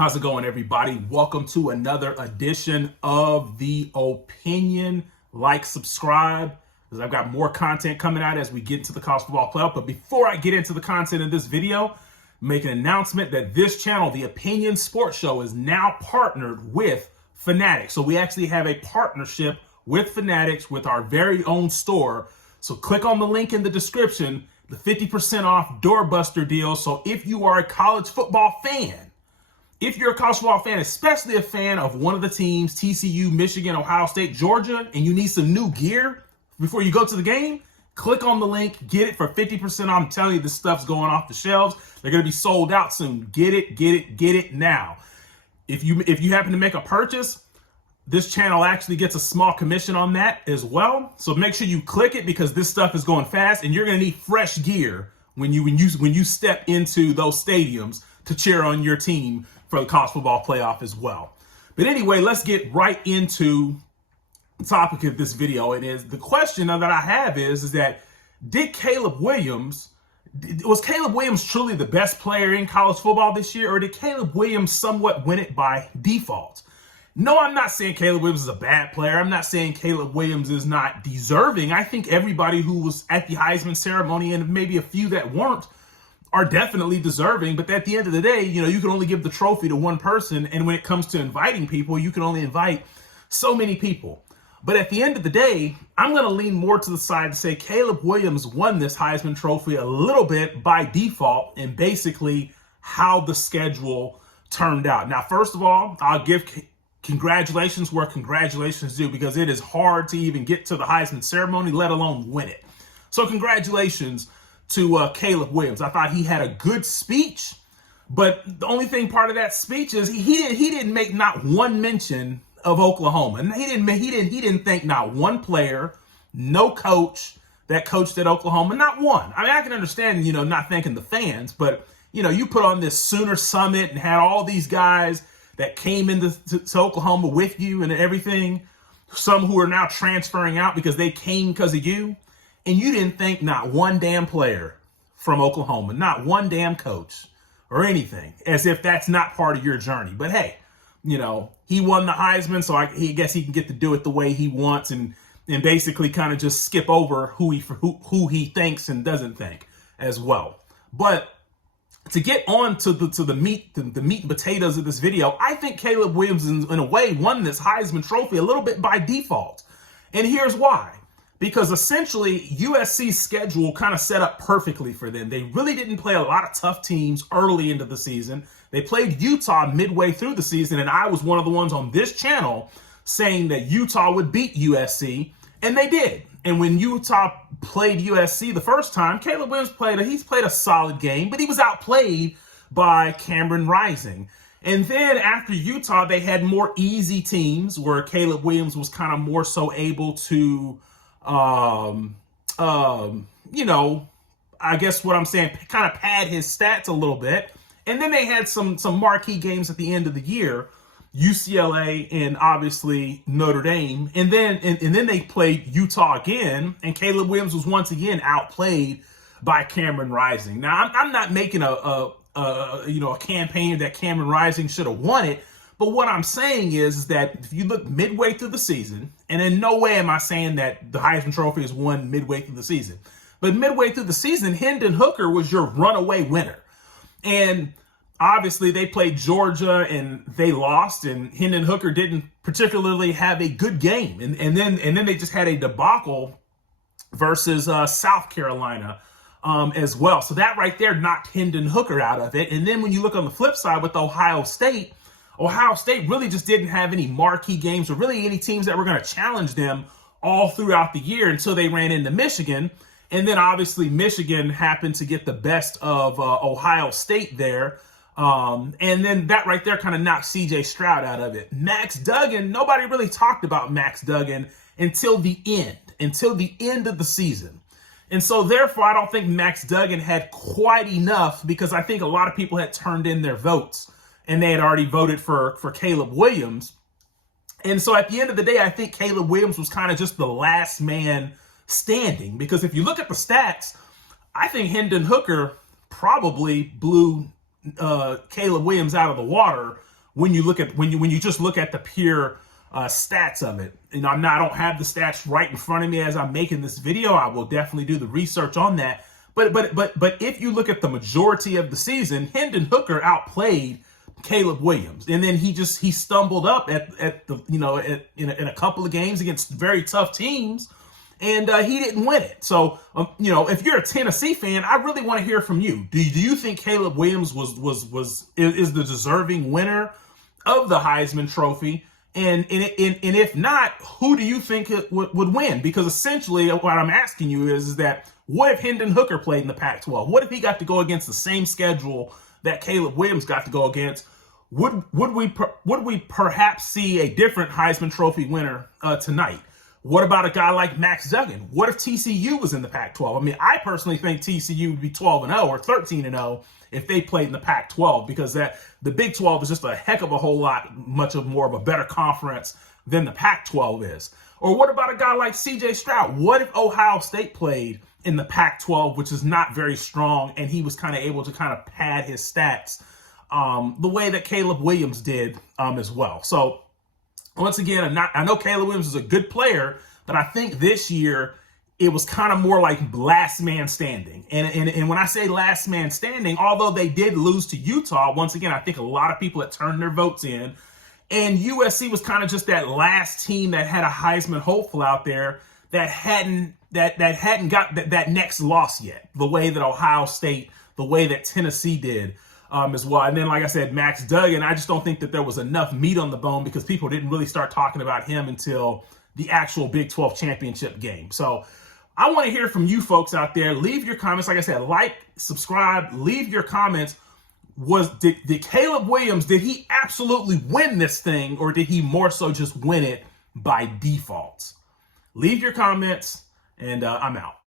How's it going, everybody? Welcome to another edition of The Opinion. Like, subscribe, because I've got more content coming out as we get into the college football playoff. But before I get into the content of this video, make an announcement that this channel, The Opinion Sports Show, is now partnered with Fanatics. So we actually have a partnership with Fanatics with our very own store. So click on the link in the description, the 50% off doorbuster deal. So if you are a college football fan, if you're a college football fan, especially a fan of one of the teams, TCU, Michigan, Ohio State, Georgia, and you need some new gear before you go to the game, click on the link, get it for 50% off. I'm telling you, this stuff's going off the shelves. They're going to be sold out soon. Get it now. If you happen to make a purchase, this channel actually gets a small commission on that as well. So make sure you click it because this stuff is going fast, and you're going to need fresh gear when you step into those stadiums to cheer on your team for the college football playoff as well. But anyway, let's get right into the topic of this video. It is the question that I have is that was Caleb Williams truly the best player in college football this year, or did Caleb Williams somewhat win it by default? No, I'm not saying Caleb Williams is a bad player. I'm not saying Caleb Williams is not deserving. I think everybody who was at the Heisman ceremony, and maybe a few that weren't, are definitely deserving. But at the end of the day, you can only give the trophy to one person. And when it comes to inviting people, you can only invite so many people. But at the end of the day, I'm going to lean more to the side to say Caleb Williams won this Heisman Trophy a little bit by default and basically how the schedule turned out. Now, first of all, I'll give congratulations where congratulations due, because it is hard to even get to the Heisman ceremony, let alone win it. So congratulations to Caleb Williams. I thought he had a good speech, but the only thing part of that speech is he didn't make not one mention of Oklahoma, and he didn't thank not one player, no coach that coached at Oklahoma, not one. I mean, I can understand not thanking the fans, but you put on this Sooner Summit and had all these guys that came into to Oklahoma with you and everything, some who are now transferring out because they came because of you. And you didn't thank not one damn player from Oklahoma, not one damn coach or anything, as if that's not part of your journey. But hey, he won the Heisman, so I guess he can get to do it the way he wants and basically kind of just skip over who he thinks and doesn't think as well. But to get on to the meat and potatoes of this video, I think Caleb Williams in a way won this Heisman Trophy a little bit by default. And here's why. Because essentially, USC's schedule kind of set up perfectly for them. They really didn't play a lot of tough teams early into the season. They played Utah midway through the season, and I was one of the ones on this channel saying that Utah would beat USC, and they did. And when Utah played USC the first time, Caleb Williams played a solid game, but he was outplayed by Cameron Rising. And then after Utah, they had more easy teams where Caleb Williams was kind of more so able to I guess what I'm saying, kind of pad his stats a little bit. And then they had some marquee games at the end of the year, UCLA and obviously Notre Dame. And then they played Utah again, and Caleb Williams was once again outplayed by Cameron Rising. Now, I'm not making a campaign that Cameron Rising should have won it. But what I'm saying is that if you look midway through the season, and in no way am I saying that the Heisman Trophy is won midway through the season, but midway through the season, Hendon Hooker was your runaway winner. And obviously they played Georgia and they lost, and Hendon Hooker didn't particularly have a good game. And then they just had a debacle versus South Carolina as well. So that right there knocked Hendon Hooker out of it. And then when you look on the flip side with Ohio State really just didn't have any marquee games or really any teams that were going to challenge them all throughout the year until they ran into Michigan. And then obviously Michigan happened to get the best of Ohio State there. And then that right there kind of knocked CJ Stroud out of it. Max Duggan, nobody really talked about Max Duggan until the end of the season. And so therefore, I don't think Max Duggan had quite enough, because I think a lot of people had turned in their votes and they had already voted for Caleb Williams. And so at the end of the day, I think Caleb Williams was kind of just the last man standing, because if you look at the stats, I think Hendon Hooker probably blew Caleb Williams out of the water when you look at when you just look at the pure stats of it. You know, I don't have the stats right in front of me as I'm making this video. I will definitely do the research on that. But if you look at the majority of the season, Hendon Hooker outplayed Caleb Williams, and then he stumbled up at the in a couple of games against very tough teams, and he didn't win it. So if you're a Tennessee fan, I really want to hear from you. Do you think Caleb Williams is the deserving winner of the Heisman Trophy? And if not, who do you think would win? Because essentially what I'm asking you is that what if Hendon Hooker played in the Pac-12? What if he got to go against the same schedule that Caleb Williams got to go against? Would we perhaps see a different Heisman Trophy winner tonight? What about a guy like Max Duggan? What if TCU was in the Pac-12? I mean, I personally think TCU would be 12-0 or 13-0 if they played in the Pac-12, because the Big 12 is just a heck of a whole lot more of a better conference than the Pac-12 is. Or what about a guy like CJ Stroud? What if Ohio State played in the Pac-12, which is not very strong, and he was kind of able to kind of pad his stats the way that Caleb Williams did as well? So once again, I know Caleb Williams is a good player, but I think this year it was kind of more like last man standing. And when I say last man standing, although they did lose to Utah, once again, I think a lot of people had turned their votes in. And USC was kind of just that last team that had a Heisman hopeful out there that hadn't got that next loss yet, the way that Ohio State, the way that Tennessee did as well. And then, like I said, Max Duggan, I just don't think that there was enough meat on the bone because people didn't really start talking about him until the actual Big 12 championship game. So I want to hear from you folks out there. Leave your comments. Like I said, like, subscribe, leave your comments. Did Caleb Williams, did he absolutely win this thing, or did he more so just win it by default? Leave your comments, and I'm out.